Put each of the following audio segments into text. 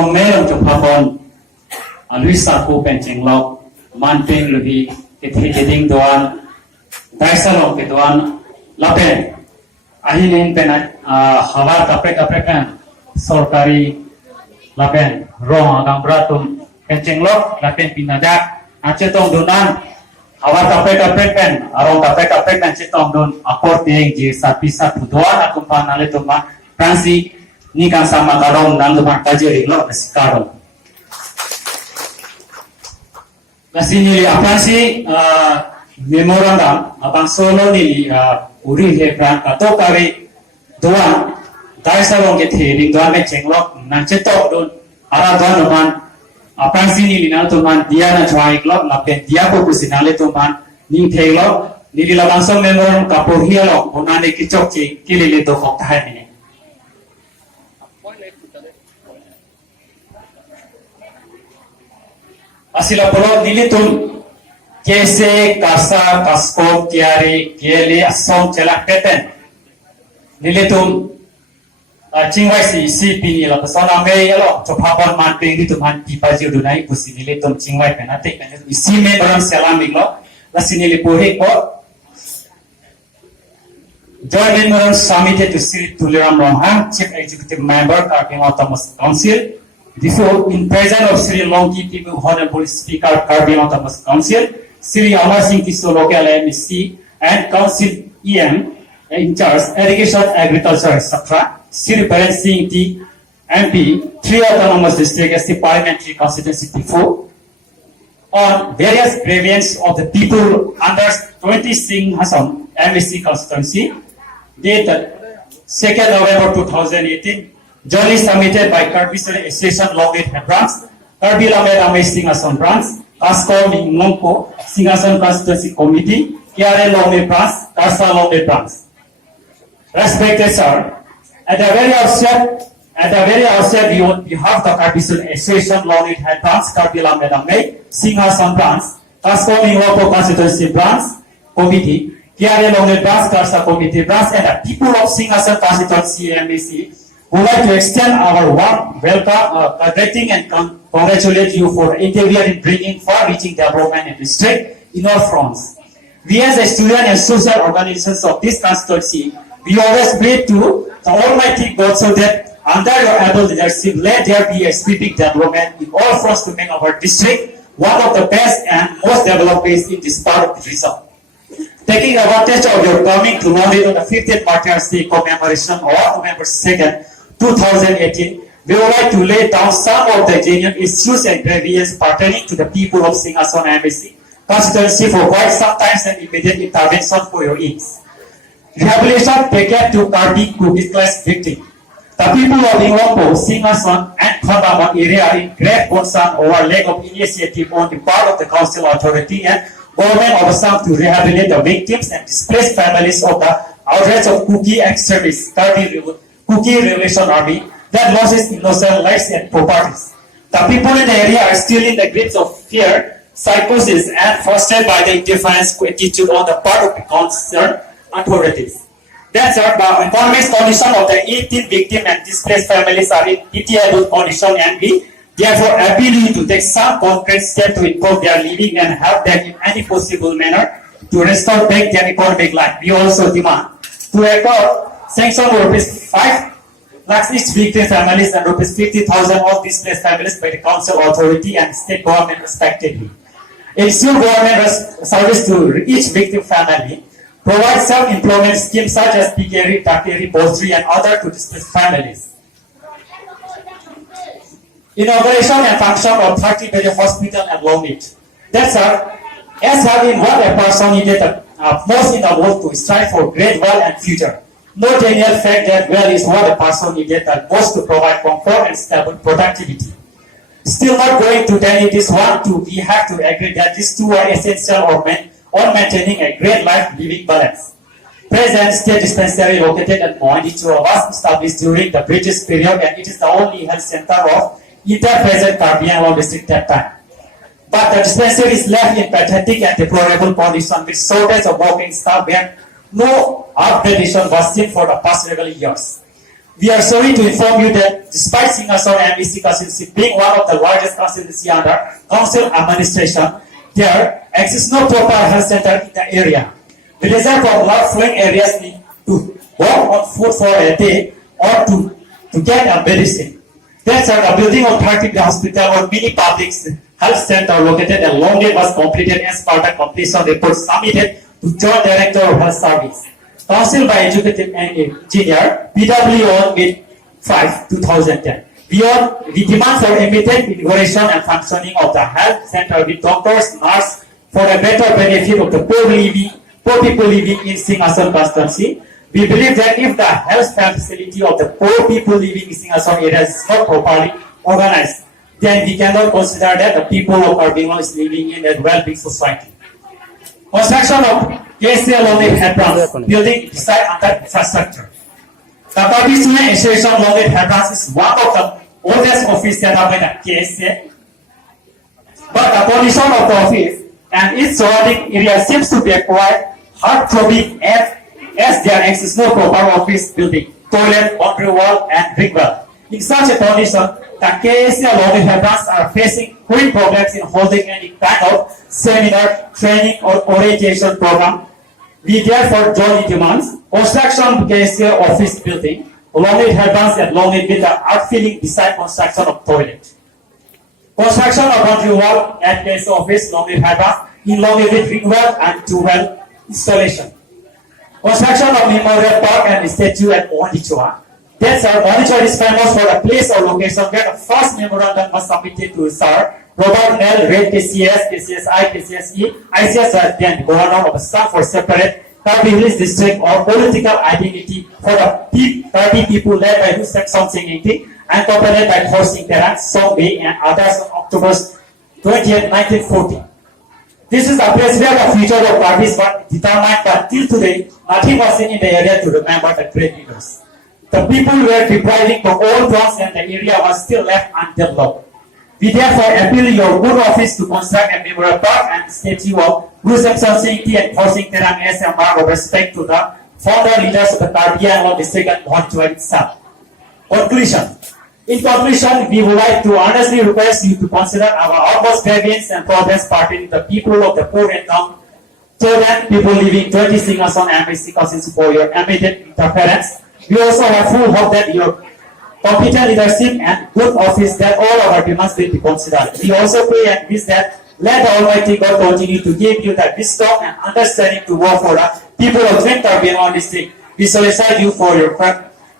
Long Melon to Papon, and Luisa Copenting Lock, Manping Ruby, getting the one, Daisalong the one, Lapen, Ahinin Penat, Havar Kaprekan, Sorkari, Lapen, Rong Agambratum, Penching Lock, Lapen Pinadak, Achetong Dunan, Havar Kaprekan, Arong Kaprekan, Chetong Dun, Aporting, Sapisa Puduan, Akumpanalituma, Franci. Ni kan sama karong nang lumang kajeri lo kasi karong. Kasi nili apa si memorandum abang solo nili uri hepran kato kari doan dai sarong ke thering doan me chenglok nang chetok don ara doan man apa si nili na tuman dia na try lo lapen dia ko kusinale tuman ning thelo nili labang so memorandum kapor hialo onane kichok chi kilile to khok thai ni. Asila polo nilitum kese kasa kasko kiari kieli asom celak peten nilitum cingwai si pini la pesona me yalo copapon manping itu man pipa judunai pusi nilitum cingwai penatik isi me barang selaming lo la sini lipuhi ko join in barang submitted to Sri Tuliram Romhang Chief Executive Member Karping Autonomous Council. Before, in presence of Sri Longki People Honorable Speaker Karbi Autonomous Council, Sri Amar Singh Kiso Local MC and Council EM in charge Irrigation, Agriculture, etc. Sri Bharat Singh T MP, 3 Autonomous District ST Parliamentary Constituency before on various grievances of the people under 20 Singh Hassan MSC constituency, dated 2nd November 2018. Jointly submitted by Karbi Association Longit Head Branch, Karbi Lamed Ame Singason Branch, Kasko Mingmongko, Singason Constituency Committee, KRA Longit Branch, Karsa Longit Branch. Respected sir, at the very outset, we on behalf of the Karbi Association Longit Head Branch, Karbi Lamed Ame, Singason Branch, Kasko Mingmongko Constituency Branch Committee, KRA Longit Branch, Karsa Committee Branch, and the people of Singason Constituency MAC, would like to extend our warm welcome, congratulating and congratulate you for interviewing in bringing far-reaching development in district in all fronts. We as a student and social organizations of this constituency, we always pray to the Almighty God so that under your able leadership, let there be a sweeping development in all fronts to make our district one of the best and most developed places in this part of the region. Taking advantage of your coming to knowledge on the 50th Martyrs Day commemoration on November 2nd, 2018, we would like to lay down some of the genuine issues and grievances pertaining to the people of Singason MSC constituency for quite sometimes an immediate intervention for your ease. Rehabilitation taken to Karbi Kuki class victim. The people of Ingompo, Singason, and Kondamon area are in great concern over lack of initiative on the part of the council authority and government of Assam to rehabilitate the victims and displaced families of the outrage of Kuki extremists, Kuki Revolution Army that loses innocent lives and properties. The people in the area are still in the grips of fear, psychosis, and frustrated by the indifference attitude on the part of the concerned authorities. That's the economic condition of the 18 victims and displaced families are in pitiable condition, and we therefore appeal you to take some concrete steps to improve their living and help them in any possible manner to restore back their economic life. We also demand to record sanction rupees 5 lakhs each victim families and rupees 50,000 of displaced families by the council authority and state government respectively. Ensure government service to each victim family. Provide self-employment schemes such as Pikeri, Takeri, Poultry, and other to displaced families. Inauguration and function of 30-bed hospital and Longit. That's as having what a person needed most in the world to strive for great wealth and future. No genuine fact that wealth is what a person needed most to provide comfort and stable productivity. Still not going to tell you this one, we have to agree that these two are essential on maintaining a great life living balance. Present state dispensary located at Moindituro was established during the British period, and it is the only health center of inter-present Karbi Anglong district at that time. But the dispensary is left in pathetic and deplorable condition with shortage of working staff where no upgradation was seen for the past several years. We are sorry to inform you that despite Singasore MBC constituency being one of the largest constituency under council administration, there exists no proper health center in the area. Villagers from flood-flowing areas need to walk on foot for a day or to get a medicine. That's why the building of 30 hospital or mini public health center located at Longgate was completed as part of completion report submitted to Joint Director of Health Service. Council by Executive Engineer, PW on May 5, 2010. We demand for immediate inauguration and functioning of the health center with doctors, nurses for a better benefit of the poor people living in Singasore constituency. We believe that if the health facility of the poor people living in Singasore area is not properly organized, then we cannot consider that the people of Carbino is living in a well-being society. Construction of KSA Longit Headbranch building beside under infrastructure. The Pakistani Association Longit Headbranch is one of the oldest office set up by the KSA. But the condition of the office and its surrounding area seems to be quite heartthrobbing as there exists no proper office building, toilet, boundary wall, and brick wall. In such a condition, the KSA Longit Headbranch are facing great problems in holding any kind of seminar, training, or orientation program. We therefore jointly demand construction of KSA office building, Longit Headbranch and Longit with the art filling beside construction of toilet. Construction of boundary wall at KSA office, Longit Headbranch, in Longit with ring well and two well installation. Construction of memorial park and statue at Monichua. That's our Monichua is famous for the place or location where the first memorandum was submitted to Sir Robert Nell, Red KCS, KCSI, KCSE, ICS as then governor of Assam for separate Karbi Hills district or political identity for the 30 people led by Section Singh and accompanied by Khor Singh Terang, Song Bay and others on October 20, 1940. This is the president of future of parties but determined that till today nothing was seen in the area to remember the great leaders. The people were depriving from all grounds and the area was still left undeveloped. We therefore appeal your good office to construct a memorial park and statue of Section Singh and Khor Singh Terang as a mark of respect to the founder leaders of the Karbi Anglong district and Monichua itself. Conclusion. In conclusion, we would like to earnestly request you to consider our utmost grievance and problems pertaining to the people of the poor and non-children people living 20 Singasore MBC constituency for your immediate interference. We also have full hope that your competent leadership and good office that all our demands will be considered. We also pray and wish that let the Almighty God continue to give you the wisdom and understanding to work for the people of Twin Carbino district. We solicit you for your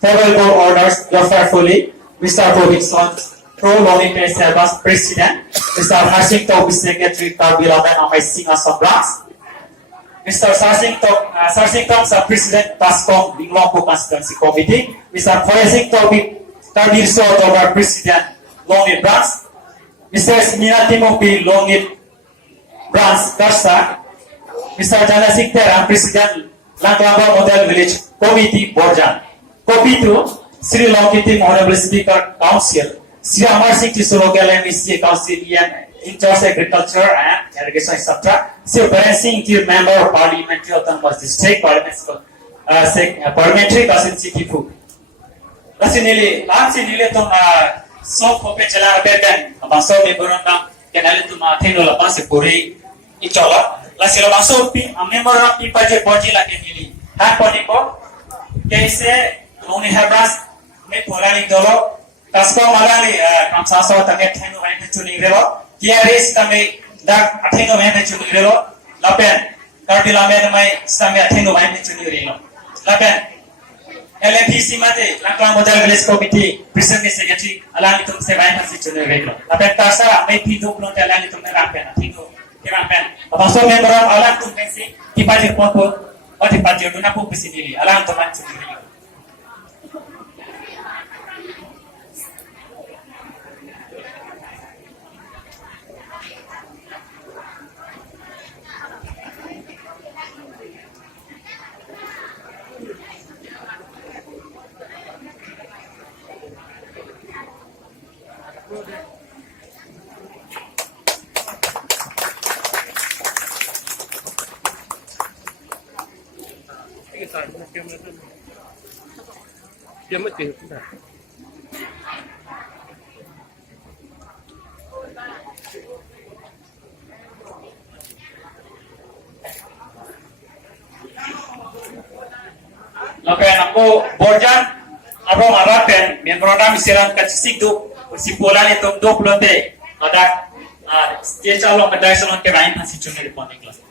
favorable orders, your faithfully. Mr. Robinson, Pro-Longit KSA President, Mr. Harsing Tok, Secretary, Carbino and Singasore branch, Mr. Sarsing Tok, President, Pascom, Linglongpo Constituency Committee, Mr. Foyasing Tok, Karbi Sotobar, President, Longit branch, Mr. Minatimok, Longit branch, Karsa, Mr. Janasing Terang, President, Langlamba Model Village Committee, Borjan. Copy to Sri Longit Honorable Speaker Council, Sri Amar Singh Tisorogal MBC Council in charge Agriculture and Irrigation, etc. Sri Bharan Singh, Member of Parliamentary Autonomous District, Parliamentary Constituency Tipu. Lasinili tum soft open chala beben, baso me burunda, kenali tum atheno la panse puri ichola. Lasilo baso pi member of people je body la kenili. Ha ponipo, kaise Longit Headbranch me porani dolo, kasko malali kamsaso tame thenu vain chuni relo. Kiaris kami dak atheno vain chuni relo. Lapen karbi lamen mai same atheno vain chuni relo. Lapen LMPC mate Langlang Model Village Committee President Secretary alani tum se vain chuni relo. Lapen tasa me pidu plon alani tum rampen atheno rampen. Abaso member alang tum pensi tipati popo oti pati duna pu pisidili alang tum chuni relo. Dia mati. Lapen ako borjan abong arapen memorandum silang kacisik du simpulan itu 20 ada setiap calon ada salon kerain masih cuma di kelas.